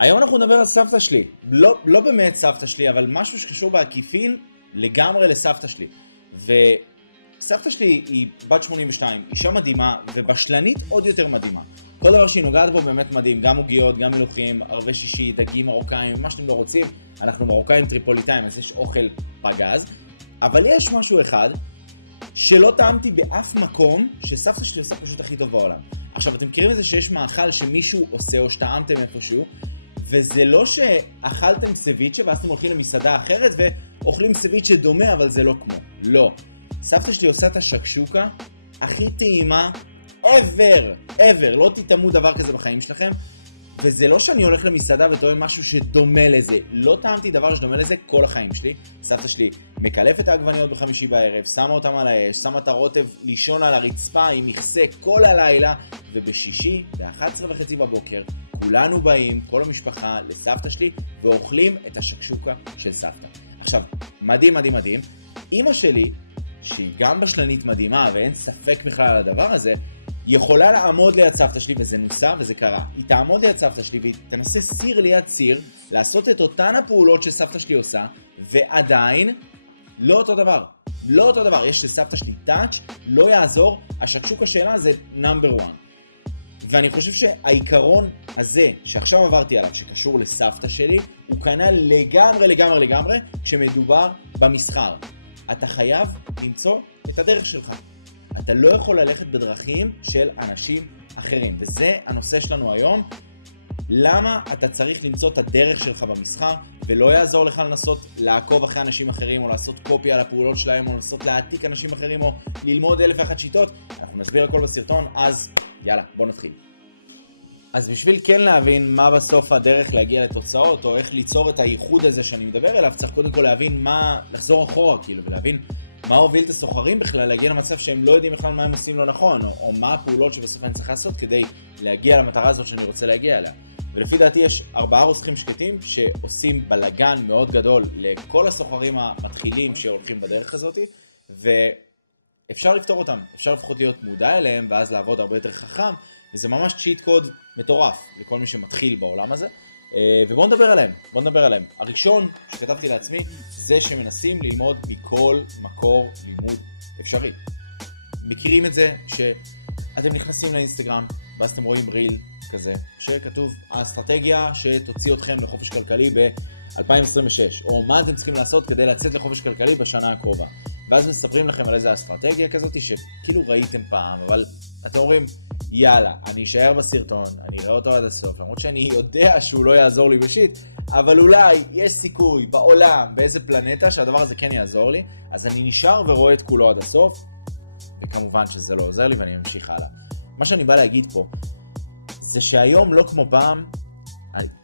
היום אנחנו נדבר על סבתא שלי. לא באמת סבתא שלי, אבל משהו שקשור בעקיפין לגמרי לסבתא שלי. וסבתא שלי היא בת 82, אישה מדהימה, ובשלנית עוד יותר מדהימה. כל דבר שהיא נוגעת בו באמת מדהים, גם עוגיות, גם מלוכים, ערבי שישי, דגים מרוקאים, מה שאתם לא רוצים. אנחנו מרוקאים טריפוליטאים, אז יש אוכל פגז. אבל יש משהו אחד שלא טעמתי באף מקום שסבתא שלי עושה פשוט הכי טוב בעולם. עכשיו, אתם מכירים את זה שיש מאכל שמישהו עושה או שטעמתם איפשהו, וזה לא שאכלתם סביצ'ה ואז אתם הולכים למסעדה אחרת ואוכלים סביצ'ה דומה, אבל זה לא כמו. לא. סבתא שלי עושה את השקשוקה הכי טעימה ever. לא תטעמו דבר כזה בחיים שלכם. וזה לא שאני הולך למסעדה וטועם משהו שדומה לזה. לא טעמתי דבר שדומה לזה כל החיים שלי. סבתא שלי מקלפת את העגבניות בחמישי בערב, שמה אותם על האש, שמה את הרוטב לישון על הרצפה עם מכסה כל הלילה, ובשישי, ב-11:30 בבוקר, כולנו באים, כל המשפחה, לסבתא שלי, ואוכלים את השקשוקה של סבתא. עכשיו, מדהים. אמא שלי, שהיא גם בשלנית מדהימה, ואין ספק בכלל על הדבר הזה, היא יכולה לעמוד ליד סבתא שלי, וזה נוסע וזה קרה. היא תעמוד ליד סבתא שלי והיא תנסה סיר ליד סיר, לעשות את אותן הפעולות שסבתא שלי עושה, ועדיין לא אותו דבר. לא אותו דבר. יש לסבתא שלי טאץ', לא יעזור, השקשוקה שלה זה נאמבר 1. ואני חושב שהעיקרון הזה שעכשיו עברתי עליו, שקשור לסבתא שלי, הוא קנה לגמרי כשמדובר במסחר. אתה חייב למצוא את הדרך שלך. אתה לא יכול ללכת בדרכים של אנשים אחרים, וזה הנושא שלנו היום. למה אתה צריך למצוא את הדרך שלך במסחר, ולא יעזור לך לנסות לעקוב אחרי אנשים אחרים, או לעשות קופי על הפעולות שלהם, או לנסות להעתיק אנשים אחרים, או ללמוד 1001 שיטות. אנחנו נסביר הכל בסרטון, אז יאללה, בוא נתחיל. אז בשביל כן להבין מה בסוף הדרך להגיע לתוצאות, או איך ליצור את הייחוד הזה שאני מדבר אליו, צריך קודם כל להבין לחזור אחורה, ולהבין מה הוביל את הסוחרים בכלל להגיע למצב שהם לא יודעים בכלל מה הם עושים לא נכון, או מה הפעולות שבסוף אני צריך לעשות כדי להגיע למטרה הזאת שאני רוצה להגיע אליה. ולפי דעתי יש 4 רוצחים שקטים שעושים בלגן מאוד גדול לכל הסוחרים המתחילים שהולכים בדרך הזאת, ואפשר לפתור אותם, אפשר לפחות להיות מודע אליהם ואז לעבוד הרבה יותר חכם, וזה ממש צ'יט קוד מטורף לכל מי שמתחיל בעולם הזה. ובואו נדבר עליהם. הראשון שכתבתי לעצמי זה שמנסים ללמוד מכל מקור לימוד אפשרי. מכירים את זה שאתם נכנסים לאינסטגרם ואז אתם רואים ריל כזה שכתוב האסטרטגיה שתוציא אתכם לחופש כלכלי ב-2026, או מה אתם צריכים לעשות כדי לצאת לחופש כלכלי בשנה הקרובה, ואז מספרים לכם על איזה אסטרטגיה כזאת שכאילו ראיתם פעם, אבל אתם אומרים יאללה, אני אשאר בסרטון, אני אראה אותו עד הסוף, למרות שאני יודע שהוא לא יעזור לי בשיט, אבל אולי יש סיכוי בעולם, באיזה פלנטה, שהדבר הזה כן יעזור לי, אז אני נשאר ורואה את כולו עד הסוף, וכמובן שזה לא עוזר לי ואני ממשיך הלאה. מה שאני בא להגיד פה, זה שהיום לא כמו פעם,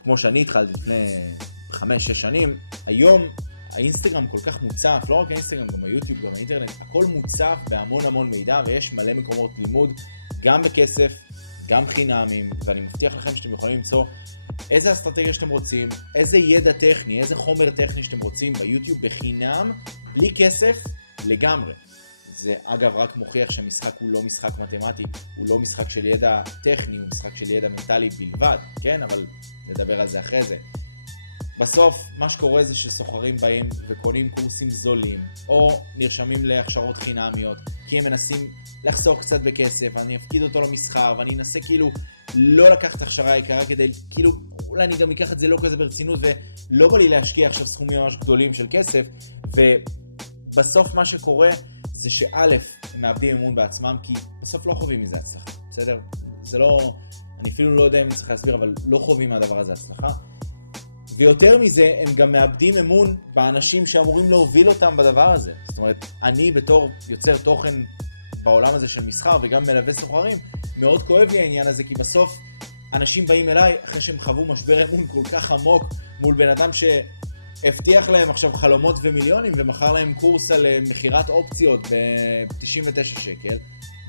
כמו שאני התחלתי לפני 5-6 שנים, היום האינסטגרם כל כך מוצף, לא רק האינסטגרם, גם היוטיוב, גם האינטרנט, הכל מוצף בהמון מידע, ויש מלא מקומות לימוד, גם בכסף, גם חינמים, ואני מבטיח לכם שאתם יכולים למצוא איזה אסטרטגיה שאתם רוצים, איזה ידע טכני, איזה חומר טכני שאתם רוצים ביוטיוב בחינם, בלי כסף, לגמרי. זה אגב רק מוכיח שהמשחק הוא לא משחק מתמטי, הוא לא משחק של ידע טכני, הוא משחק של ידע מנטלי בלבד, כן? אבל נדבר על זה אחרי זה. בסוף, מה שקורה זה שסוחרים באים וקונים קורסים זולים, או נרשמים להכשרות חינמיות, כי הם מנסים לחסוך קצת בכסף, ואני אפקיד אותו למסחר, ואני אנסה כאילו לא לקחת הכשרה יקרה כדי, כאילו, אולי אני גם אקח את זה לא כזה ברצינות, ולא בא לי להשקיע עכשיו סכומים ממש גדולים של כסף, ובסוף מה שקורה זה שא' הם מאבדים אמון בעצמם, כי בסוף לא חווים מזה הצלחה, בסדר? זה לא, אני אפילו לא יודע אם אני צריך להסביר, אבל לא חווים מהדבר הזה הצלחה. ויותר מזה, הם גם מאבדים אמון באנשים שאמורים להוביל אותם בדבר הזה. זאת אומרת, אני בתור יוצר תוכן בעולם הזה של מסחר וגם מלווה סוחרים, מאוד כואב לי העניין הזה, כי בסוף אנשים באים אליי אחרי שהם חוו משבר אמון כל כך עמוק מול בן אדם שהבטיח להם עכשיו חלומות ומיליונים ומכר להם קורס על מחירת אופציות ב-99 שקל.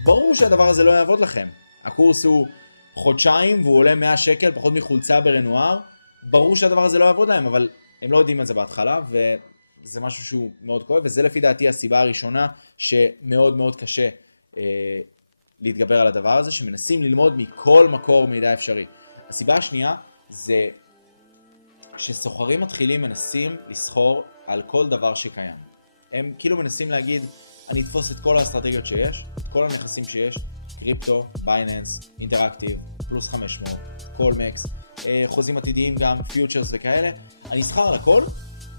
ברור שהדבר הזה לא יעבוד לכם. הקורס הוא חודשיים והוא עולה 100 שקל, פחות מחולצה ברנואר. ברור שהדבר הזה לא יעבוד להם, אבל הם לא יודעים את זה בהתחלה, וזה משהו שהוא מאוד כואב, וזה לפי דעתי הסיבה הראשונה שמאוד קשה להתגבר על הדבר הזה, שמנסים ללמוד מכל מקור מידע אפשרי. הסיבה השנייה זה שסוחרים מתחילים מנסים לסחור על כל דבר שקיים. הם כאילו מנסים להגיד, אני אתפוס את כל האסטרטגיות שיש, כל הנכסים שיש, קריפטו, בייננס, אינטראקטיב, פלוס 500, קולמקס, חוזים עתידיים גם, פיוטרס וכאלה, אני אסחר על הכל,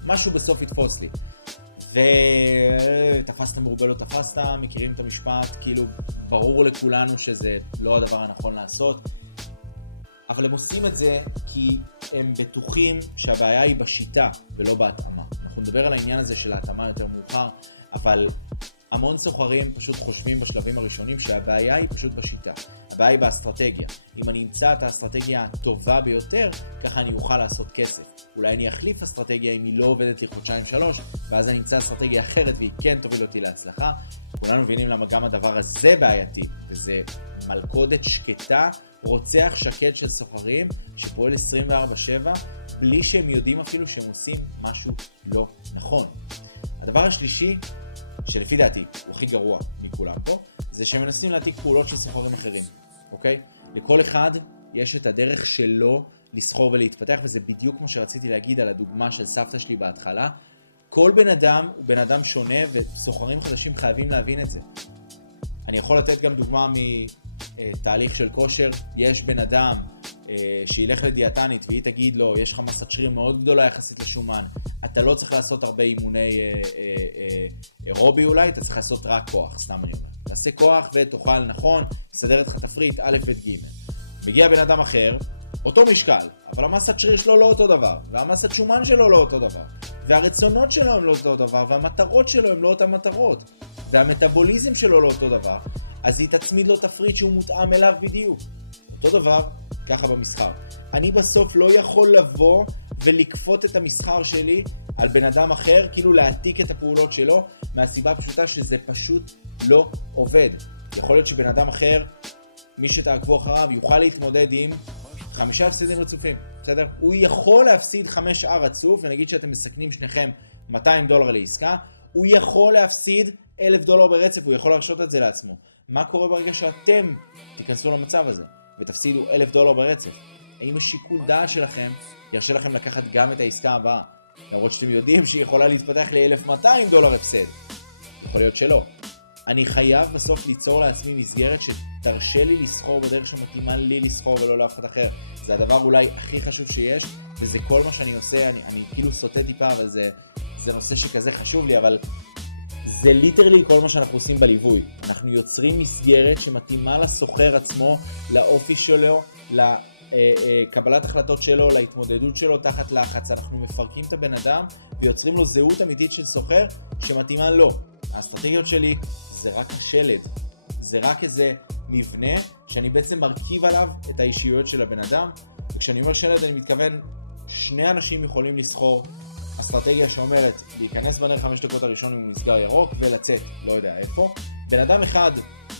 משהו בסוף יתפוס לי. ותפסת מרובה לא תפסת, מכירים את המשפט, כאילו ברור לכולנו שזה לא הדבר הנכון לעשות, אבל הם עושים את זה כי הם בטוחים שהבעיה היא בשיטה ולא בהתאמה. אנחנו נדבר על העניין הזה של ההתאמה יותר מאוחר, אבל המון סוחרים פשוט חושבים בשלבים הראשונים שהבעיה היא פשוט בשיטה. הבעיה היא באסטרטגיה. אם אני אמצא את האסטרטגיה הטובה ביותר, ככה אני אוכל לעשות כסף. אולי אני אחליף אסטרטגיה אם היא לא עובדת לי חודשיים-שלוש, ואז אני אמצא אסטרטגיה אחרת והיא כן תוביל אותי להצלחה. כולנו מבינים למה גם הדבר הזה בעייתי, וזה מלכודת שקטה, רוצח שקט של סוחרים שפועל 24/7, בלי שהם יודעים אפילו שהם עושים משהו לא נכון. הדבר השלישי, שלפי דעתי הוא הכי גרוע מכולם פה, זה שהם מנסים להעתיק פעולות של סוחרים אחרים, אוקיי? לכל אחד יש את הדרך שלו לסחור ולהתפתח, וזה בדיוק כמו שרציתי להגיד על הדוגמה של סבתא שלי בהתחלה. כל בן אדם הוא בן אדם שונה, וסוחרים חדשים חייבים להבין את זה. אני יכול לתת גם דוגמה מתהליך של כושר. יש בן אדם שילך לדיאטנית והיא תגיד לו, יש לך מסת שריר מאוד גדולה יחסית לשומן, אתה לא צריך לעשות הרבה אימוני אירובי אולי, אתה צריך לעשות רק כוח, סתם אני אומר. תעשה כוח ותאכל נכון, תסדר לך תפריט, א' ב' ג'. מגיע בן אדם אחר, אותו משקל, אבל המסת שריר שלו לא אותו דבר, והמסת שומן שלו לא אותו דבר, והרצונות שלו הם לא אותו דבר, והמטרות שלו הם לא אותן מטרות, והמטאבוליזם שלו לא אותו דבר, אז היא תצמיד לו תפריט שהוא מותאם אליו בדיוק. אותו דבר, ככה במסחר. אני בסוף לא יכול לבוא ולקפות את המסחר שלי על בן אדם אחר, כאילו להעתיק את הפעולות שלו, מהסיבה הפשוטה שזה פשוט לא עובד. יכול להיות שבן אדם אחר, מי שתעקבו אחריו, יוכל להתמודד עם 5 הפסדים רצופים, בסדר? הוא יכול להפסיד 5 רצוף, ונגיד שאתם מסכנים שניכם $200 לעסקה, הוא יכול להפסיד $1,000 ברצף, הוא יכול להרשות את זה לעצמו. מה קורה ברגע שאתם תיכנסו למצב הזה ותפסידו $1,000 ברצף? האם השיקול דעת שלכם ירשה לכם לקחת גם את העסקה הבאה? למרות שאתם יודעים שהיא יכולה להתפתח ל$1,200 הפסד. יכול להיות שלא. אני חייב בסוף ליצור לעצמי מסגרת שתרשה לי לסחור בדרך שמתאימה לי לסחור ולא לאף אחד אחר. זה הדבר אולי הכי חשוב שיש, וזה כל מה שאני עושה. אני כאילו סוטה טיפה, אבל זה נושא שכזה חשוב לי, אבל זה ליטרלי כל מה שאנחנו עושים בליווי. אנחנו יוצרים מסגרת שמתאימה לסוחר עצמו, לאופי שלו, לקבלת החלטות שלו, להתמודדות שלו תחת לחץ. אנחנו מפרקים את הבן אדם ויוצרים לו זהות אמיתית של סוחר שמתאימה לו. האסטרטגיות שלי זה רק השלד, זה רק איזה מבנה שאני בעצם מרכיב עליו את האישיות של הבן אדם. וכשאני אומר שלד אני מתכוון 2 אנשים יכולים לסחור אסטרטגיה שאומרת להיכנס בנר 5 דקות הראשון עם מסגר ירוק ולצאת לא יודע איפה. בן אדם אחד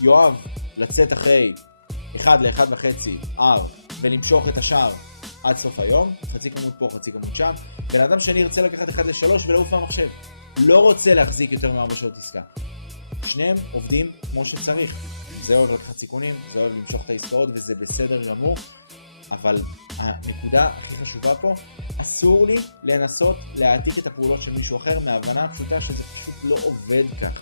יואב לצאת אחרי 1 ל-1.5 R ולמשוך את השאר עד סוף היום, חצי כמות פה חצי כמות שם. בן אדם שני ירצה לקחת 1 ל-3 ולעוף מהמחשב, לא רוצה להחזיק יותר מ4 שעות עסקה. שניהם עובדים כמו שצריך. זה אוהב לקחת סיכונים, זה אוהב למשוך את העסקאות, וזה בסדר גמור. אבל הנקודה הכי חשובה פה, אסור לי לנסות להעתיק את הפעולות של מישהו אחר, מההבנה הפשוטה שזה פשוט לא עובד ככה.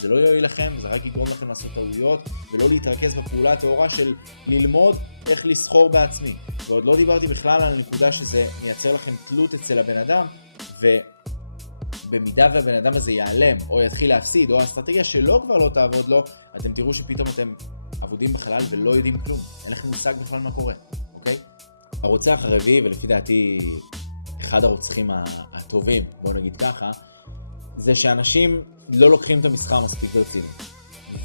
זה לא יועיל לכם, זה רק יגרום לכם לעשות טעויות, ולא להתרכז בפעולה הטהורה של ללמוד איך לסחור בעצמי. ועוד לא דיברתי בכלל על הנקודה שזה מייצר לכם תלות אצל הבן אדם, במידה והבן אדם הזה ייעלם או יתחיל להפסיד, או האסטרטגיה שלו כבר לא תעבוד לו, אתם תראו שפתאום אתם עבודים בחלל ולא יודעים כלום. אין לכם מושג בכלל מה קורה, אוקיי? הרוצח הרביעי, ולפי דעתי אחד הרוצחים הטובים, בואו נגיד ככה, זה שאנשים לא לוקחים את המסחר מספיק ברצינות.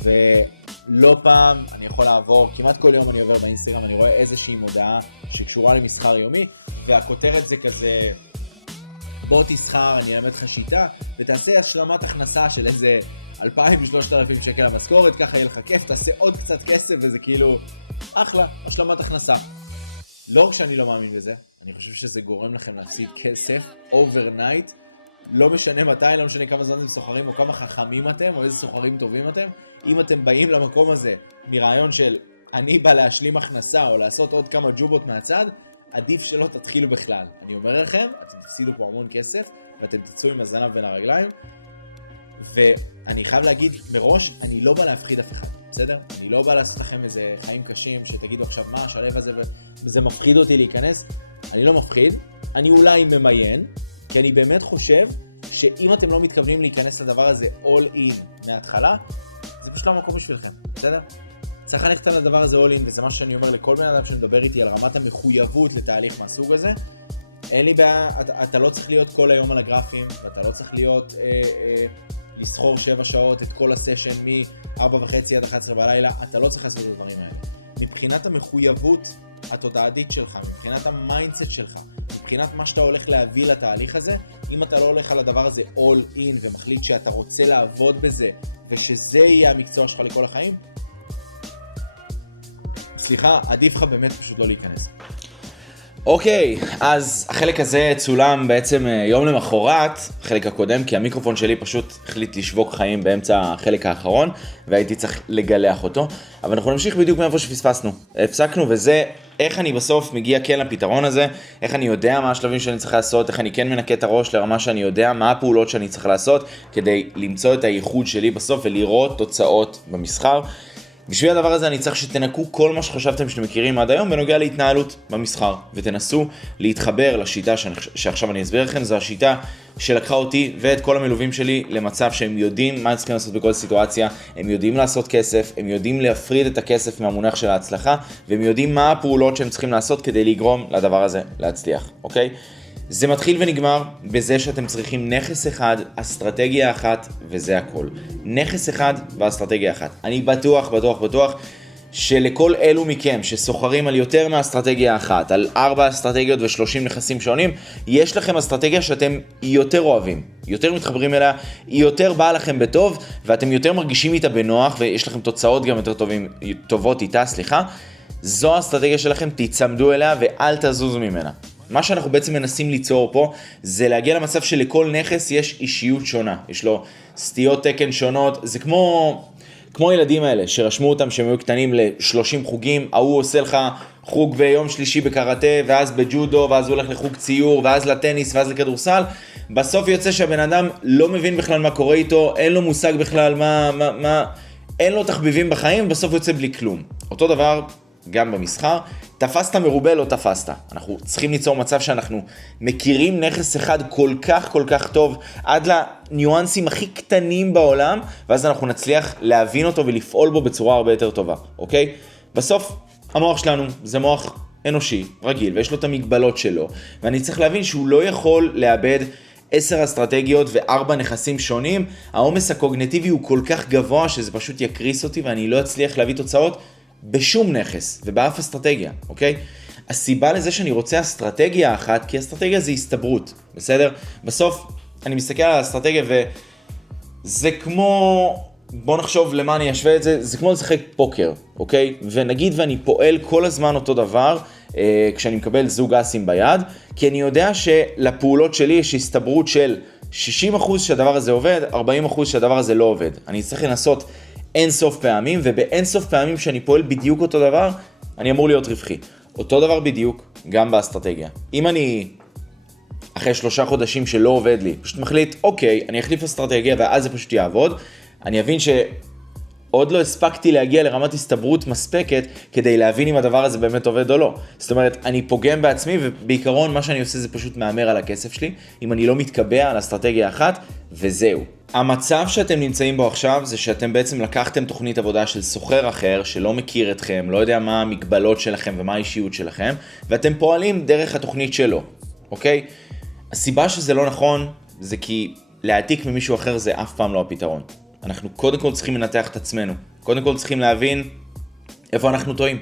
ולא פעם אני יכול לעבור, כמעט כל יום אני עובר באינסטגרם, אני רואה איזושהי מודעה שקשורה למסחר יומי, והכותרת זה כזה, בוא תסחר, אני אלמד לך שיטה, ותעשה השלמת הכנסה של איזה 2,000-3,000 שקל למשכורת, ככה יהיה לך כיף, תעשה עוד קצת כסף, וזה כאילו אחלה, השלמת הכנסה. לא רק שאני לא מאמין בזה, אני חושב שזה גורם לכם להפסיד כסף, אוברנייט, לא משנה מתי, לא משנה כמה זמן אתם סוחרים, או כמה חכמים אתם, או איזה סוחרים טובים אתם. אם אתם באים למקום הזה מרעיון של אני בא להשלים הכנסה, או לעשות עוד כמה ג'ובות מהצד, עדיף שלא תתחילו בכלל. אני אומר לכם, אתם תפסידו פה המון כסף, ואתם תצאו עם הזנב בין הרגליים, ואני חייב להגיד מראש, אני לא בא להפחיד אף אחד, בסדר? אני לא בא לעשות לכם איזה חיים קשים, שתגידו עכשיו מה השלב הזה, וזה מפחיד אותי להיכנס. אני לא מפחיד, אני אולי ממיין, כי אני באמת חושב שאם אתם לא מתכוונים להיכנס לדבר הזה all in מההתחלה, זה פשוט לא המקום בשבילכם, בסדר? צריך ללכת על הדבר הזה all in, וזה מה שאני אומר לכל בן אדם שמדבר איתי על רמת המחויבות לתהליך מהסוג הזה. אין לי בעיה, אתה לא צריך להיות כל היום על הגרפים, ואתה לא צריך להיות לסחור 7 שעות את כל הסשן מ-4:30 עד 11 בלילה, אתה לא צריך לעשות את הדברים האלה. מבחינת המחויבות התודעתית שלך, מבחינת המיינדסט שלך, מבחינת מה שאתה הולך להביא לתהליך הזה, אם אתה לא הולך על הדבר הזה all in ומחליט שאתה רוצה לעבוד בזה, ושזה יהיה המקצוע שלך לכל החיים, סליחה, עדיף לך באמת פשוט לא להיכנס. אוקיי, אז החלק הזה צולם בעצם יום למחרת, החלק הקודם, כי המיקרופון שלי פשוט החליט לשבוק חיים באמצע החלק האחרון, והייתי צריך לגלח אותו, אבל אנחנו נמשיך בדיוק מאיפה שפספסנו. הפסקנו, וזה איך אני בסוף מגיע כן לפתרון הזה, איך אני יודע מה השלבים שאני צריך לעשות, איך אני כן מנקה את הראש לרמה שאני יודע מה הפעולות שאני צריך לעשות, כדי למצוא את הייחוד שלי בסוף ולראות תוצאות במסחר. בשביל הדבר הזה אני צריך שתנקו כל מה שחשבתם שאתם מכירים עד היום בנוגע להתנהלות במסחר, ותנסו להתחבר לשיטה שעכשיו אני אסביר לכם. זו השיטה שלקחה אותי ואת כל המלווים שלי למצב שהם יודעים מה הם צריכים לעשות בכל סיטואציה, הם יודעים לעשות כסף, הם יודעים להפריד את הכסף מהמונח של ההצלחה, והם יודעים מה הפעולות שהם צריכים לעשות כדי לגרום לדבר הזה להצליח, אוקיי? זה מתחיל ונגמר בזה שאתם צריכים נכס אחד, אסטרטגיה אחת, וזה הכל. נכס אחד ואסטרטגיה אחת. אני בטוח שלכל אלו מכם שסוחרים על יותר מאסטרטגיה אחת, על 4 אסטרטגיות ו30 נכסים שונים, יש לכם אסטרטגיה שאתם יותר אוהבים, יותר מתחברים אליה, היא יותר באה לכם בטוב, ואתם יותר מרגישים איתה בנוח, ויש לכם תוצאות גם יותר טובות איתה, זו האסטרטגיה שלכם, תצמדו אליה ואל תזוזו ממנה. מה שאנחנו בעצם מנסים ליצור פה, זה להגיע למצב שלכל נכס יש אישיות שונה. יש לו סטיות תקן שונות. זה כמו ילדים האלה, שרשמו אותם שהם היו קטנים ל30 חוגים. הוא עושה לך חוג ביום שלישי בקראטה, ואז בג'ודו, ואז הוא הולך לחוג ציור, ואז לטניס, ואז לכדורסל. בסוף יוצא שהבן אדם לא מבין בכלל מה קורה איתו, אין לו מושג בכלל אין לו תחביבים בחיים, בסוף יוצא בלי כלום. אותו דבר גם במסחר, תפסת מרובה לא תפסת. אנחנו צריכים ליצור מצב שאנחנו מכירים נכס אחד כל כך טוב, עד לניואנסים הכי קטנים בעולם, ואז אנחנו נצליח להבין אותו ולפעול בו בצורה הרבה יותר טובה, אוקיי? בסוף, המוח שלנו זה מוח אנושי, רגיל, ויש לו את המגבלות שלו, ואני צריך להבין שהוא לא יכול לאבד 10 אסטרטגיות ו4 נכסים שונים. העומס הקוגניטיבי הוא כל כך גבוה שזה פשוט יקריס אותי, ואני לא אצליח להביא תוצאות בשום נכס ובאף אסטרטגיה, אוקיי? הסיבה לזה שאני רוצה אסטרטגיה אחת, כי אסטרטגיה זה הסתברות, בסדר? בסוף אני מסתכל על האסטרטגיה וזה כמו, בוא נחשוב למה אני אשווה את זה, זה כמו לשחק פוקר, אוקיי? ונגיד ואני פועל כל הזמן אותו דבר כשאני מקבל זוג אסים ביד, כי אני יודע שלפעולות שלי יש הסתברות של 60% שהדבר הזה עובד, 40% שהדבר הזה לא עובד. אני צריך לנסות אין סוף פעמים, ובאין סוף פעמים שאני פועל בדיוק אותו דבר, אני אמור להיות רווחי. אותו דבר בדיוק, גם באסטרטגיה. אם אני, אחרי 3 חודשים שלא עובד לי, פשוט מחליט, אוקיי, אני אחליף אסטרטגיה, ואז זה פשוט יעבוד, אני אבין שעוד לא הספקתי להגיע לרמת הסתברות מספקת, כדי להבין אם הדבר הזה באמת עובד או לא. זאת אומרת, אני פוגם בעצמי, ובעיקרון מה שאני עושה זה פשוט מאמר על הכסף שלי, אם אני לא מתקבע על אסטרטגיה אחת, וזהו. המצב שאתם נמצאים בו עכשיו זה שאתם בעצם לקחתם תוכנית עבודה של סוחר אחר שלא מכיר אתכם, לא יודע מה המגבלות שלכם ומה האישיות שלכם, ואתם פועלים דרך התוכנית שלו, אוקיי? הסיבה שזה לא נכון זה כי להעתיק ממישהו אחר זה אף פעם לא הפתרון. אנחנו קודם כל צריכים לנתח את עצמנו, קודם כל צריכים להבין איפה אנחנו טועים.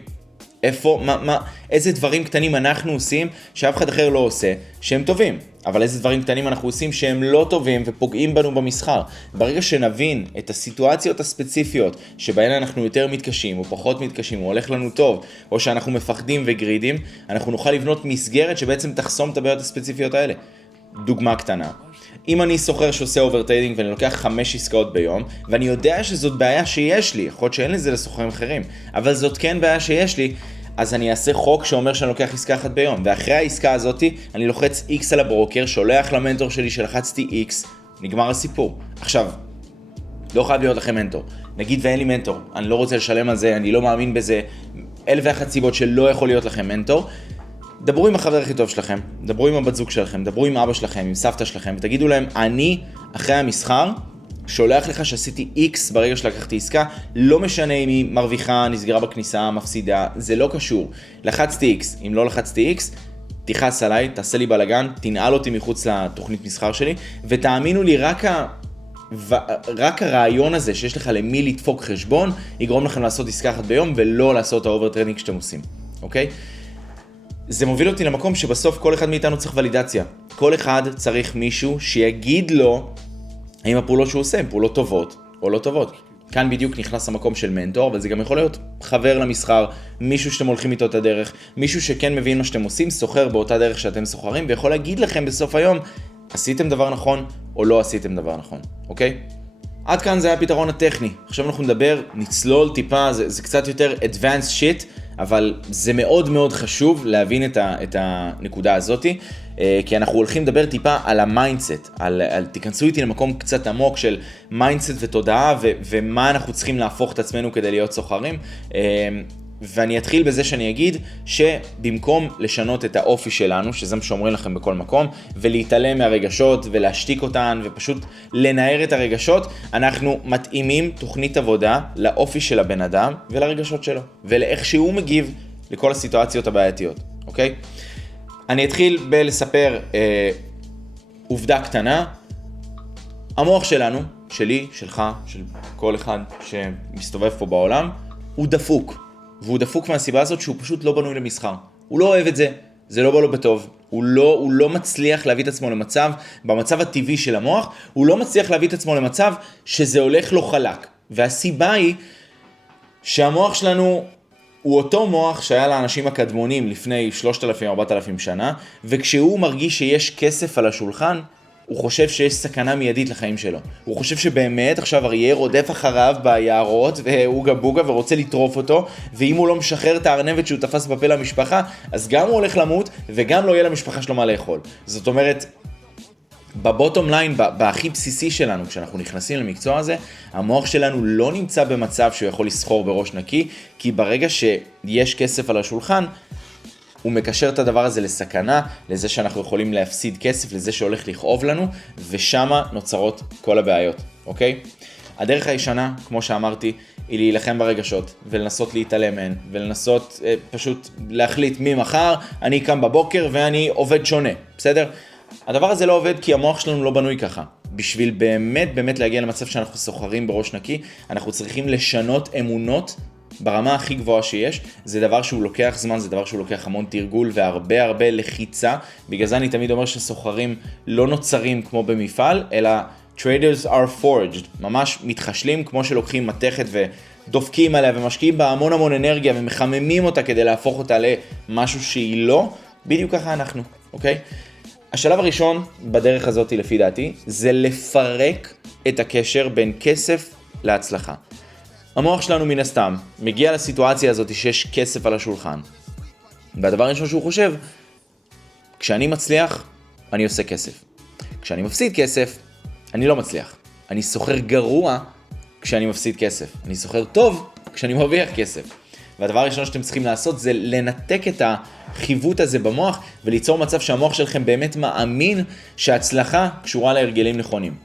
איזה דברים קטנים אנחנו עושים שאף אחד אחר לא עושה, שהם טובים. אבל איזה דברים קטנים אנחנו עושים שהם לא טובים ופוגעים בנו במסחר. ברגע שנבין את הסיטואציות הספציפיות שבהן אנחנו יותר מתקשים או פחות מתקשים, או הולך לנו טוב, או שאנחנו מפחדים וגרידים, אנחנו נוכל לבנות מסגרת שבעצם תחסום את הבעיות הספציפיות האלה. דוגמה קטנה. אם אני סוחר שעושה אוברטריידינג ואני לוקח 5 עסקאות ביום, ואני יודע שזאת בעיה שיש לי, יכול להיות שאין לזה לסוחרים אחרים, אבל זאת כן בעיה שיש לי, אז אני אעשה חוק שאומר שאני לוקח עסקה אחת ביום, ואחרי העסקה הזאת אני לוחץ X על הברוקר, שולח למנטור שלי שלחצתי X, נגמר הסיפור. עכשיו, לא חייב להיות לכם מנטור. נגיד ואין לי מנטור, אני לא רוצה לשלם על זה, אני לא מאמין בזה, 1,001 סיבות שלא יכול להיות לכם מנטור. דברו עם החבר הכי טוב שלכם, דברו עם הבת זוג שלכם, דברו עם אבא שלכם, עם סבתא שלכם, ותגידו להם, אני אחרי המסחר שולח לך שעשיתי X ברגע שלקחתי עסקה, לא משנה אם היא מרוויחה, נסגרה בכניסה, מפסידה, זה לא קשור. לחצתי X, אם לא לחצתי X, תיחס עליי, תעשה לי בלגן, תנעל אותי מחוץ לתוכנית מסחר שלי, ותאמינו לי, רק הרעיון הזה שיש לך למי לדפוק חשבון, יגרום לכם לעשות עסקה אחת ביום, ולא לעשות האוברטרנינג שאתם עושים, אוקיי? זה מוביל אותי למקום שבסוף כל אחד מאיתנו צריך ולידציה. כל אחד צריך מישהו שיגיד לו האם הפעולות שהוא עושה הן פעולות טובות או לא טובות. כאן בדיוק נכנס המקום של מנטור, אבל זה גם יכול להיות חבר למסחר, מישהו שאתם הולכים איתו את הדרך, מישהו שכן מבין מה שאתם עושים, סוחר באותה דרך שאתם סוחרים, ויכול להגיד לכם בסוף היום, עשיתם דבר נכון או לא עשיתם דבר נכון, אוקיי? עד כאן זה היה הפתרון הטכני. עכשיו אנחנו נצלול טיפה, זה קצת יותר advanced shit, אבל זה מאוד מאוד חשוב להבין את הנקודה הזאת, כי אנחנו הולכים לדבר טיפה על המיינדסט, תיכנסו איתי למקום קצת עמוק של מיינדסט ותודעה, ומה אנחנו צריכים להפוך את עצמנו כדי להיות סוחרים. ואני אתחיל בזה שאני אגיד שבמקום לשנות את האופי שלנו, שזה מה שאומרים לכם בכל מקום, ולהתעלם מהרגשות ולהשתיק אותן ופשוט לנער את הרגשות, אנחנו מתאימים תוכנית עבודה לאופי של הבן אדם ולרגשות שלו, ולאיך שהוא מגיב לכל הסיטואציות הבעייתיות, אוקיי? אני אתחיל בלספר עובדה קטנה. המוח שלנו, שלי, שלך, של כל אחד שמסתובב פה בעולם, הוא דפוק. והוא דפוק מהסיבה הזאת שהוא פשוט לא בנוי למסחר. הוא לא אוהב את זה, זה לא בא לו בטוב. הוא לא מצליח להביא את עצמו למצב, במצב הטבעי של המוח, הוא לא מצליח להביא את עצמו למצב שזה הולך לו חלק. והסיבה היא שהמוח שלנו הוא אותו מוח שהיה לאנשים הקדמונים לפני 3,000-4,000 שנה, וכשהוא מרגיש שיש כסף על השולחן, הוא חושב שיש סכנה מיידית לחיים שלו. הוא חושב שבאמת עכשיו אריה רודף אחריו ביערות והוגה בוגה ורוצה לטרוף אותו, ואם הוא לא משחרר את הארנבת שהוא תפס בפה למשפחה, אז גם הוא הולך למות וגם לא יהיה למשפחה שלו מה לאכול. זאת אומרת, בבוטום ליין, בהכי בסיסי שלנו, כשאנחנו נכנסים למקצוע הזה, המוח שלנו לא נמצא במצב שהוא יכול לסחור בראש נקי, כי ברגע שיש כסף על השולחן, הוא מקשר את הדבר הזה לסכנה, לזה שאנחנו יכולים להפסיד כסף, לזה שהולך לכאוב לנו, ושמה נוצרות כל הבעיות, אוקיי? הדרך הישנה, כמו שאמרתי, היא להילחם ברגשות, ולנסות להתעלם מהן, ולנסות פשוט להחליט ממחר, אני קם בבוקר ואני עובד שונה, בסדר? הדבר הזה לא עובד כי המוח שלנו לא בנוי ככה. בשביל באמת להגיע למצב שאנחנו סוחרים בראש נקי, אנחנו צריכים לשנות אמונות ברמה הכי גבוהה שיש. זה דבר שהוא לוקח זמן, זה דבר שהוא לוקח המון תרגול והרבה לחיצה. בגלל זה אני תמיד אומר שסוחרים לא נוצרים כמו במפעל, אלא traders are forged, ממש מתחשלים כמו שלוקחים מתכת ודופקים עליה ומשקיעים בה המון אנרגיה ומחממים אותה כדי להפוך אותה למשהו שהיא לא. בדיוק ככה אנחנו, אוקיי? השלב הראשון בדרך הזאת לפי דעתי זה לפרק את הקשר בין כסף להצלחה. המוח שלנו מן הסתם מגיע לסיטואציה הזאת שיש כסף על השולחן. והדבר הראשון שהוא חושב, כשאני מצליח, אני עושה כסף. כשאני מפסיד כסף, אני לא מצליח. אני סוחר גרוע כשאני מפסיד כסף. אני סוחר טוב כשאני מרוויח כסף. והדבר הראשון שאתם צריכים לעשות זה לנתק את החיווט הזה במוח וליצור מצב שהמוח שלכם באמת מאמין שההצלחה קשורה להרגלים נכונים.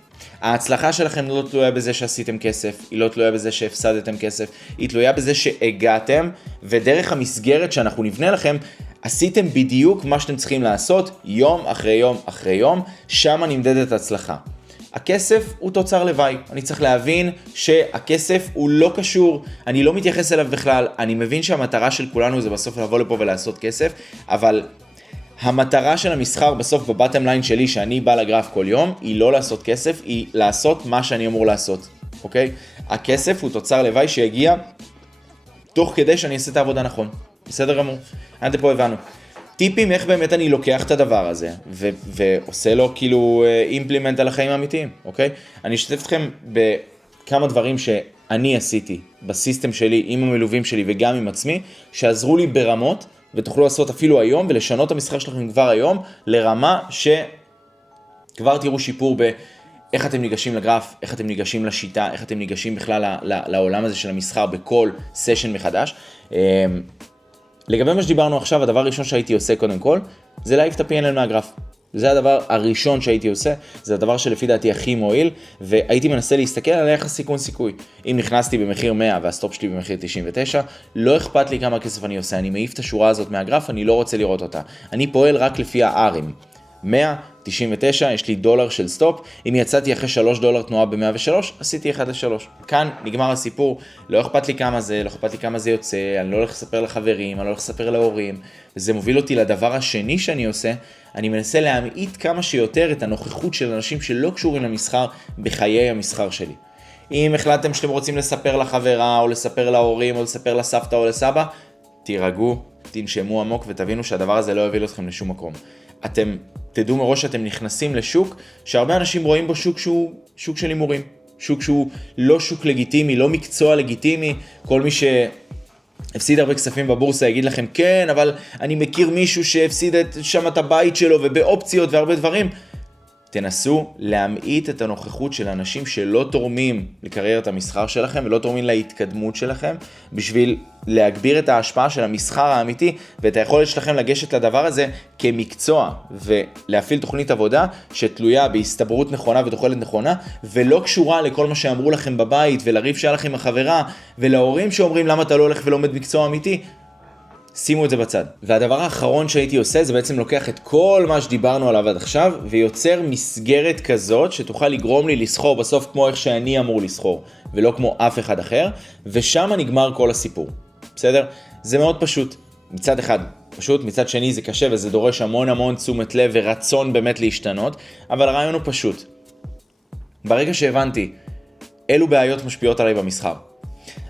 ההצלחה שלכם לא תלויה בזה שעשיתם כסף, היא לא תלויה בזה שהפסדתם כסף, היא תלויה בזה שהגעתם, ודרך המסגרת שאנחנו נבנה לכם, עשיתם בדיוק מה שאתם צריכים לעשות יום אחרי יום אחרי יום, שם נמדדת הצלחה. הכסף הוא תוצר לוואי, אני צריך להבין שהכסף הוא לא קשור, אני לא מתייחס אליו בכלל, אני מבין שהמטרה של כולנו זה בסוף לבוא לפה ולעשות כסף, אבל המטרה של המסחר בסוף בבטם ליין שלי שאני בא לגרף כל יום, היא לא לעשות כסף, היא לעשות מה שאני אמור לעשות, אוקיי? הכסף הוא תוצר לוואי שיגיע תוך כדי שאני אעשה את העבודה נכון, בסדר גמור? עד פה הבנו. טיפים איך באמת אני לוקח את הדבר הזה ועושה לו כאילו אימפלימנט על החיים האמיתיים, אוקיי? אני אשתף אתכם בכמה דברים אני עשיתי בסיסטם שלי, עם המלווים שלי וגם עם עצמי, שעזרו לי ברמות, ותוכלו לעשות אפילו היום, ולשנות את המשחק שלכם כבר היום, לרמה שכבר תראו שיפור באיך אתם ניגשים לגרף, איך אתם ניגשים לשיטה, איך אתם ניגשים בכלל לעולם הזה של המסחר בכל סשן מחדש. לגבי מה שדיברנו עכשיו, הדבר הראשון שהייתי עושה קודם כל, זה להעיף את ה-PNL מהגרף. זה הדבר הראשון שהייתי עושה, זה הדבר שלפי דעתי הכי מועיל, והייתי מנסה להסתכל על היחס סיכון סיכוי. אם נכנסתי במחיר 100 והסטופ שלי במחיר 99, לא אכפת לי כמה כסף אני עושה, אני מעיף את השורה הזאת מהגרף, אני לא רוצה לראות אותה. אני פועל רק לפי ה-R'ים. 100, 99, יש לי דולר של סטופ, אם יצאתי אחרי $3 תנועה ב-103, עשיתי 1 ל-3. כאן נגמר הסיפור, לא אכפת לי כמה זה, לא אכפת לי כמה זה יוצא, אני לא הולך לספר לחברים, אני לא הולך לספר להורים, וזה מוביל אותי לדבר השני שאני עושה, אני מנסה להמעיט כמה שיותר את הנוכחות של אנשים שלא קשורים למסחר בחיי המסחר שלי. אם החלטתם שאתם רוצים לספר לחברה, או לספר להורים, או לספר לסבתא או לסבא, תירגעו, תנשמו עמוק ותבינו שהדבר הזה לא יוביל אתכם לשום מקום. אתם תדעו מראש שאתם נכנסים לשוק שהרבה אנשים רואים בו שוק שהוא שוק של הימורים, שוק שהוא לא שוק לגיטימי, לא מקצוע לגיטימי. כל מי שהפסיד הרבה כספים בבורסה יגיד לכם כן, אבל אני מכיר מישהו שהפסיד שם את הבית שלו ובאופציות והרבה דברים. תנסו להמעיט את הנוכחות של אנשים שלא תורמים לקריירת המסחר שלכם ולא תורמים להתקדמות שלכם, בשביל להגביר את ההשפעה של המסחר האמיתי ואת היכולת שלכם לגשת לדבר הזה כמקצוע ולהפעיל תוכנית עבודה שתלויה בהסתברות נכונה ותוחלת נכונה, ולא קשורה לכל מה שאמרו לכם בבית ולריב שהיה לכם החברה ולהורים שאומרים למה אתה לא הולך ולומד מקצוע אמיתי. שימו את זה בצד. והדבר האחרון שהייתי עושה זה בעצם לוקח את כל מה שדיברנו עליו עד עכשיו ויוצר מסגרת כזאת שתוכל לגרום לי לסחור בסוף כמו איך שאני אמור לסחור ולא כמו אף אחד אחר, ושם נגמר כל הסיפור. בסדר? זה מאוד פשוט. מצד אחד פשוט, מצד שני זה קשה וזה דורש המון תשומת לב ורצון באמת להשתנות, אבל הרעיון הוא פשוט. ברגע שהבנתי אילו בעיות משפיעות עליי במסחר,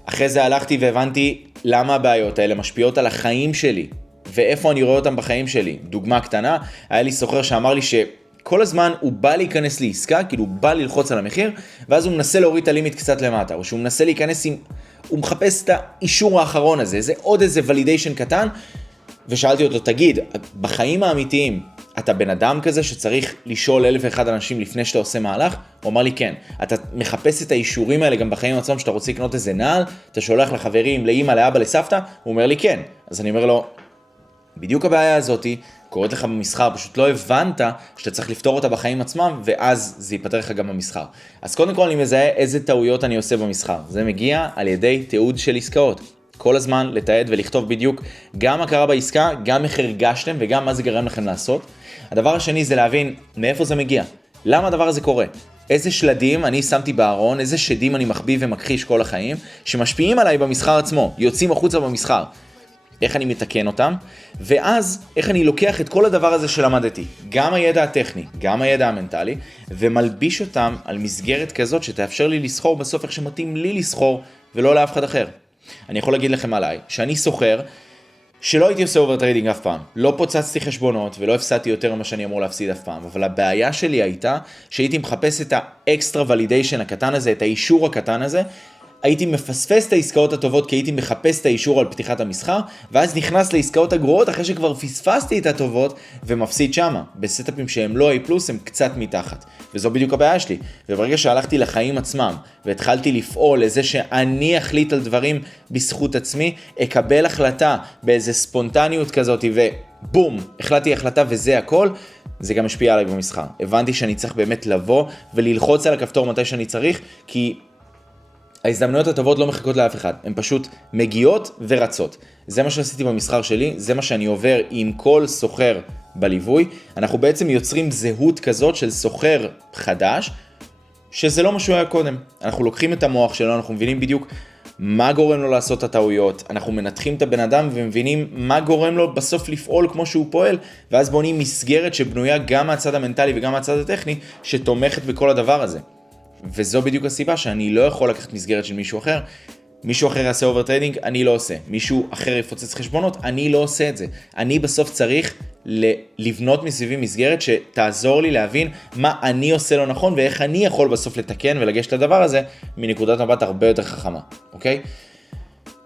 אחרי זה הלכתי והבנתי למה הבעיות האלה משפיעות על החיים שלי, ואיפה אני רואה אותם בחיים שלי. דוגמה קטנה, היה לי סוחר שאמר לי שכל הזמן הוא בא להיכנס לעסקה, כאילו הוא בא ללחוץ על המחיר, ואז הוא מנסה להוריד את הלימיט קצת למטה, או שהוא מנסה להיכנס הוא מחפש את האישור האחרון הזה, זה עוד איזה ולידיישן קטן, ושאלתי אותו, תגיד, בחיים האמיתיים, אתה בן אדם כזה שצריך לשאול 1,001 אנשים לפני שאתה עושה מהלך? הוא אמר לי כן. אתה מחפש את האישורים האלה גם בחיים עצמם שאתה רוצה לקנות איזה נעל, אתה שולח לחברים, לאמא, לאבא, לסבתא? הוא אומר לי כן. אז אני אומר לו, בדיוק הבעיה הזאת קורית לך במסחר, פשוט לא הבנת שאתה צריך לפתור אותה בחיים עצמם, ואז זה ייפתר לך גם במסחר. אז קודם כל אני מזהה איזה טעויות אני עושה במסחר. זה מגיע על ידי תיעוד של עסקאות. כל הזמן לתעד ולכתוב בדיוק גם מה קרה בעסקה, גם איך הרגשתם וגם מה זה גרם לכם לעשות. הדבר השני זה להבין מאיפה זה מגיע, למה הדבר הזה קורה, איזה שלדים אני שמתי בארון, איזה שדים אני מחביא ומכחיש כל החיים, שמשפיעים עליי במסחר עצמו, יוצאים החוצה במסחר. איך אני מתקן אותם, ואז איך אני לוקח את כל הדבר הזה שלמדתי, גם הידע הטכני, גם הידע המנטלי, ומלביש אותם על מסגרת כזאת שתאפשר לי לסחור בסוף איך שמתאים לי לסחור ולא לאף אחד אחר. אני יכול להגיד לכם עליי, שאני סוחר, שלא הייתי עושה אוברטריידינג אף פעם, לא פוצצתי חשבונות ולא הפסדתי יותר ממה שאני אמור להפסיד אף פעם, אבל הבעיה שלי הייתה שהייתי מחפש את האקסטרה ולידיישן הקטן הזה, את האישור הקטן הזה, הייתי מפספס את העסקאות הטובות כי הייתי מחפש את האישור על פתיחת המסחר, ואז נכנס לעסקאות הגרועות אחרי שכבר פספסתי את הטובות ומפסיד שמה. בסטאפים שהם לא A+, הם קצת מתחת. וזו בדיוק הבעיה שלי. וברגע שהלכתי לחיים עצמם והתחלתי לפעול לזה שאני אחליט על דברים בזכות עצמי, אקבל החלטה באיזה ספונטניות כזאת ובום, החלטתי החלטה וזה הכל, זה גם משפיע עליי במסחר. הבנתי שאני צריך באמת לבוא וללחוץ על הכפתור מתי שאני צריך, כי ההזדמנויות הטובות לא מחכות לאף אחד, הן פשוט מגיעות ורצות. זה מה שעשיתי במסחר שלי, זה מה שאני עובר עם כל סוחר בליווי. אנחנו בעצם יוצרים זהות כזאת של סוחר חדש, שזה לא מה שהוא היה קודם. אנחנו לוקחים את המוח שלנו, אנחנו מבינים בדיוק מה גורם לו לעשות את הטעויות, אנחנו מנתחים את הבן אדם ומבינים מה גורם לו בסוף לפעול כמו שהוא פועל, ואז בונים מסגרת שבנויה גם מהצד המנטלי וגם מהצד הטכני, שתומכת בכל הדבר הזה. וזו בדיוק הסיבה שאני לא יכול לקחת מסגרת של מישהו אחר. מישהו אחר יעשה אוברטריידינג, אני לא עושה. מישהו אחר יפוצץ חשבונות, אני לא עושה את זה. אני בסוף צריך לבנות מסביבי מסגרת שתעזור לי להבין מה אני עושה לא נכון, ואיך אני יכול בסוף לתקן ולגשת לדבר הזה מנקודת מבט הרבה יותר חכמה, אוקיי?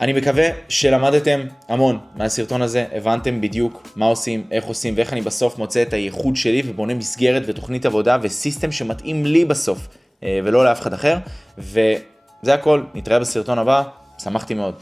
אני מקווה שלמדתם המון מהסרטון הזה, הבנתם בדיוק מה עושים, איך עושים, ואיך אני בסוף מוצא את הייחוד שלי ובונה מסגרת ותוכנית עבודה וסיסטם שמתאים לי בסוף, ולא לאף אחד אחר. וזה הכל, נתראה בסרטון הבא, שמחתי מאוד.